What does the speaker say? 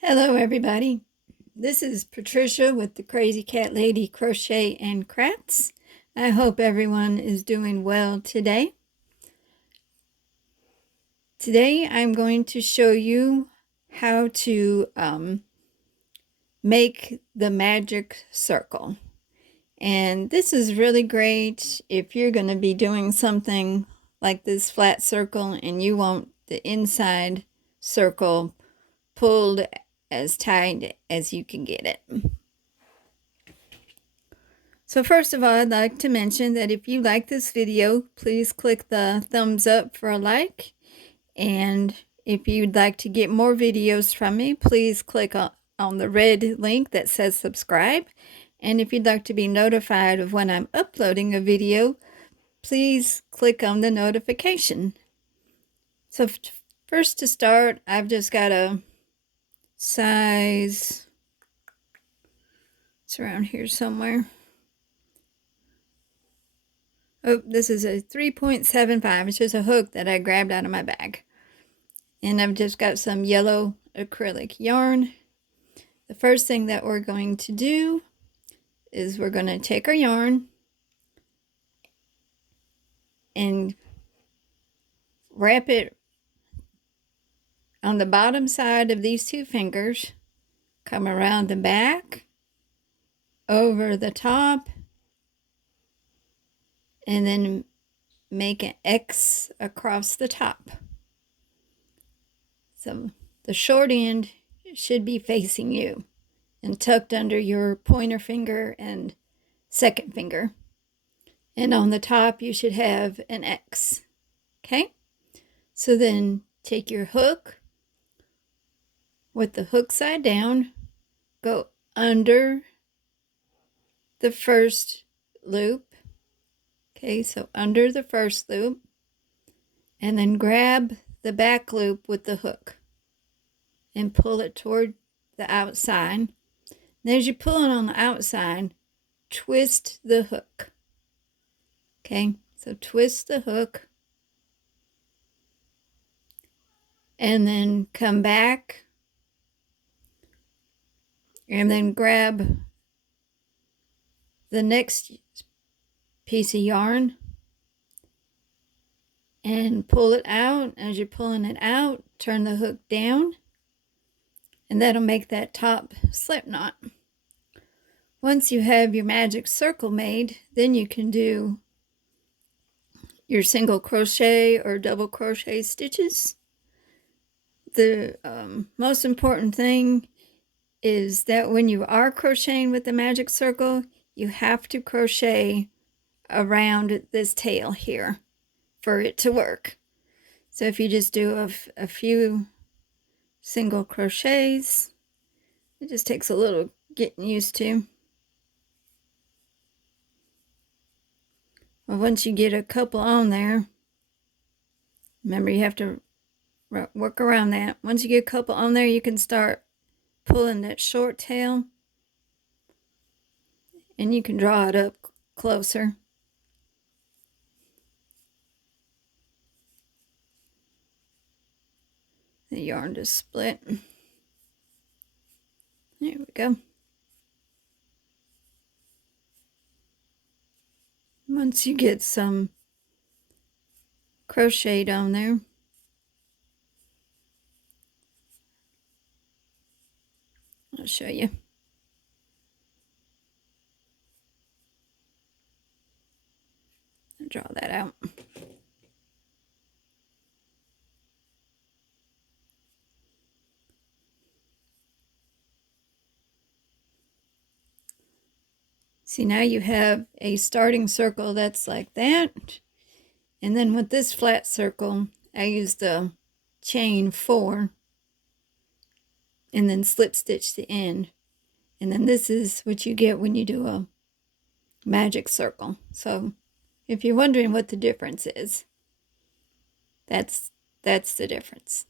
Hello everybody, this is Patricia with the Crazy Cat Lady Crochet and Crafts. I hope everyone is doing well today. Today I'm going to show you how to make the magic circle. And this is really great if you're going to be doing something like this flat circle and you want the inside circle pulled as tight as you can get it. So first of all, I'd like to mention that if you like this video, please click the thumbs up for a like. And if you'd like to get more videos from me, please click on the red link that says subscribe. And if you'd like to be notified of when I'm uploading a video, please click on the notification. So first to start, I've just got a size, it's around here somewhere. Oh, this is a 3.75. It's just a hook that I grabbed out of my bag. And I've just got some yellow acrylic yarn. The first thing that we're going to do is we're going to take our yarn and wrap it on the bottom side of these two fingers, come around the back, over the top, and then make an X across the top. So the short end should be facing you and tucked under your pointer finger and second finger. And on the top you should have an X. Okay? So then take your hook with the hook side down, go under the first loop. Okay, so under the first loop, and then grab the back loop with the hook and pull it toward the outside. And as you're pulling on the outside, twist the hook. Okay, so twist the hook and then come back and then grab the next piece of yarn and pull it out. As you're pulling it out, turn the hook down, and that'll make that top slip knot. Once you have your magic circle made, then you can do your single crochet or double crochet stitches. The most important thing is that when you are crocheting with the magic circle, you have to crochet around this tail here for it to work. So if you just do a few single crochets, it just takes a little getting used to. Well, once you get a couple on there, remember you have to work around that. Once you get a couple on there, you can start pulling that short tail and you can draw it up closer. The yarn just split. There we go. Once you get some crocheted on there, I'll show you. I'll draw that out. See, now you have a starting circle that's like that. And then with this flat circle, I use the chain 4 and then slip stitch the end. And then this is what you get when you do a magic circle. So if you're wondering what the difference is, that's the difference.